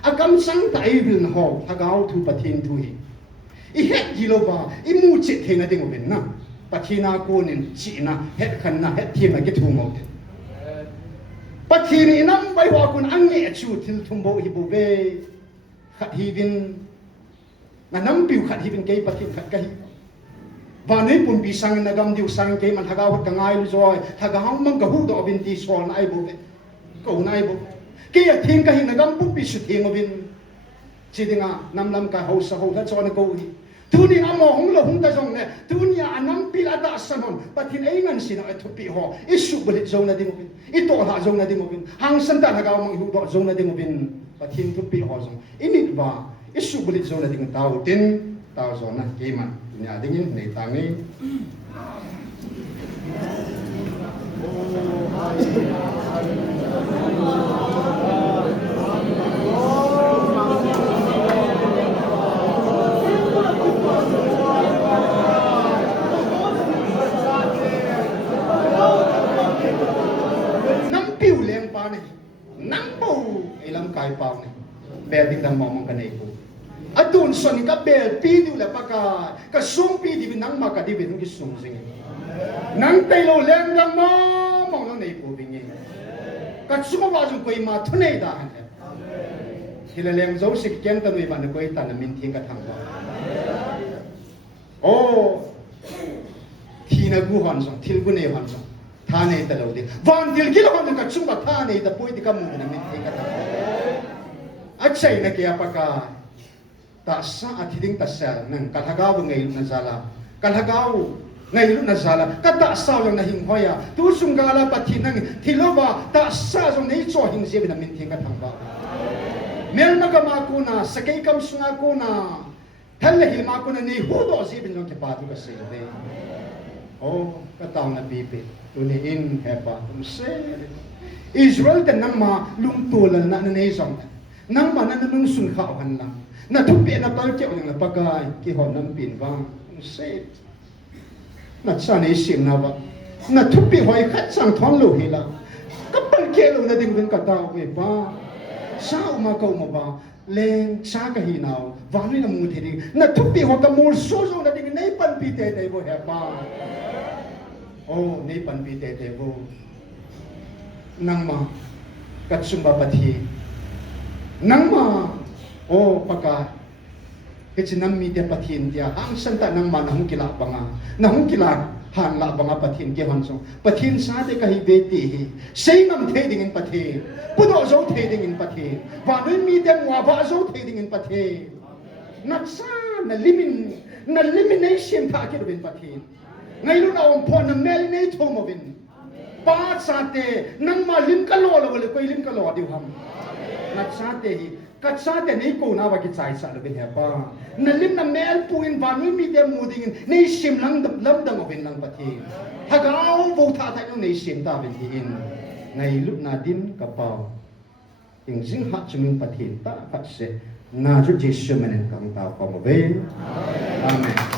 a kam sang tai vil ho thagao thu pathin tu hi i het gilova i mu che thena dingo ben na pathina kunin china het khanna het thima ke thumo pathini nam bai wa kun ange chu thil thumbo hi bu be khat hi bin na nam piu khat hi bin ke pathin khat ka hi wa nei pun bi sang na gam diu sang ke man thaga hot kangai lu zoi thaga hang mang ka hu do bin ti sol nai bu be ko nai bu ke ya thing ka hi na gam pun bi su thing bin chidinga nam lam ka ho sa ho la chona ko hi tuni amo hong lo hong ta jong ne tunia anam pila da sanon patin ei ngan sino e thupi ho isu bulit zong na dingobin ito ha zong na dingobin hang san ta hagaw mang hu do zong na dingobin patin thupi ho zong init ba isu bulit zong na ding tau tin tau zong na kiman dunia dingin nei tangi kai pau ne bel ding dang mong ka nei ko atun son ka bel pi du la pa ka sung pi di nang ma ka di bin ki sung sing nang tai lo lem dang mong no nei ko bing ka suma wa jung koi ma thu nei da han hila lem zo sik ken ta noi ban koi ta na min thing ka thang ba o thina gu han song thil gu nei han song tha nei ta lo di van dil ki lo han ka chung ba tha nei ta poi di ka mu na min thing ka thang at say na kaya pagka taasa at hiding tasel ng kalhagaw ngayon na zala kalhagaw ngayon na zala kataasaw lang na hinghoya tusong gala pati ng tilova taasa yung naitso hingsibi na minting katangba mel magamako na sakay kamsunga ko na talahim ako na nihudo sibin yung kipado kasi oh kataw na bibi tuniin hepa Israel tan nang ma lungtulan na naisong nang mana nang sun khao han lang na thupi na pal che ong na pagay ki hon nam pin ba se na sa nei sim na ba na thupi hoi khat sang thon lo hi la ka pal ke lo na ding bin ka ta we ba sa ma ko ma ba leng sa ka hi naw wa ni na mu the ding na thupi ho ka mol so so na ding nei pan pi te te bo he ba oh nei pan pi te te bo nang ma kat sumba pathi nang ma o paka kitsinam mi te pathin dia ang santa nang ma na hong kila pa nga na hong kila han la banga pathin ke han so pathin sa te ka hi be ti hi sei ngam the ding in pathin pudo zo the ding in pathin wa noi mi te mwa ba zo the ding in pathin na sa na elimination pa ke bin pathin ngai lu na om phon na mel nei thom ovin pa sa te nang ma lim ka lo lo le koi lim ka lo diu ham na sa te hi ka sa te nei ko na wa ki chai sa lo bin ha pa na lim na mel pu in ba noi mi te mu ding in nei sim lang lam dang ovin lang pathin ha gao vo tha thai no nei sim ta bin ti in ngai lu na din ka pa ting jing ha chuming pathin ta phat se na ju jesu menen kang ta ko mo ve amen